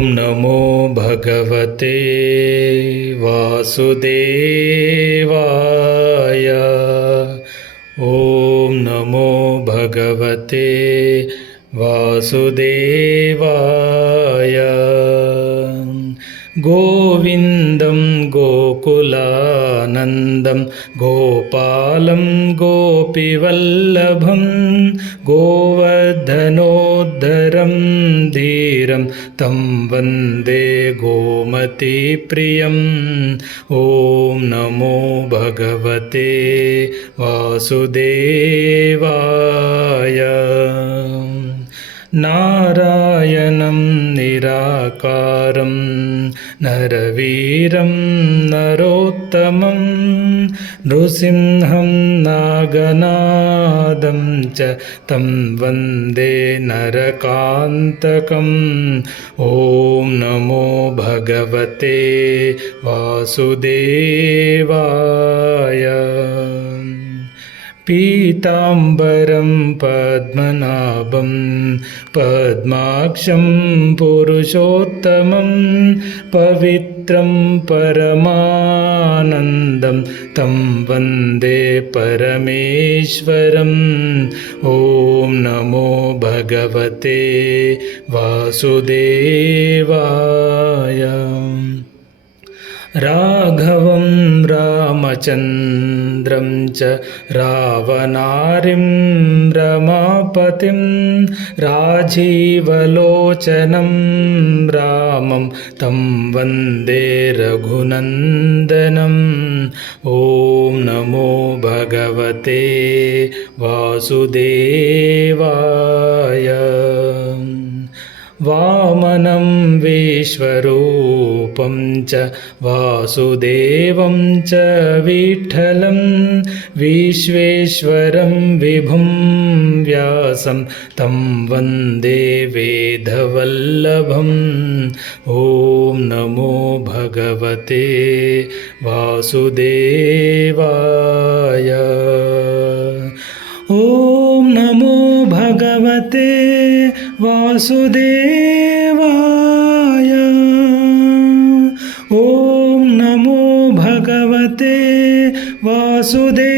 नमो भगवते वासुदेवाय। ॐ नमो भगवते वासुदेवाय। गोविन्दं गोकुलानन्दं गोपालं गोपीवल्लभं गोवर्धनोद्धरं धीरं तं वन्दे गोमतीप्रियम्। ॐ नमो भगवते वासुदेवाय। नारायणं निराकारं नरवीरं नरोत्तमं नृसिंहं नागनादं च तं वन्दे नरकान्तकम्। ॐ नमो भगवते वासुदेवाय। पीताम्बरं पद्मनाभं पद्माक्षं पुरुषोत्तमं पवित्रं परमानन्दं तं वन्दे परमेश्वरम्। ॐ नमो भगवते वासुदेवाय। राघवं रामचन्द्रं च रावणारिं रमापतिं राजीवलोचनं रामं तं वन्दे रघुनन्दनम्। ॐ नमो भगवते वासुदेवाय। वामनं विश्वरूपं च वासुदेवं च विठ्ठलं विश्वेश्वरं विभुं व्यासं तं वन्दे वेदवल्लभम्। ॐ नमो भगवते वासुदेवाय। ॐ नमो भगवते वासुदेवाय। ॐ नमो भगवते वासुदेवाय।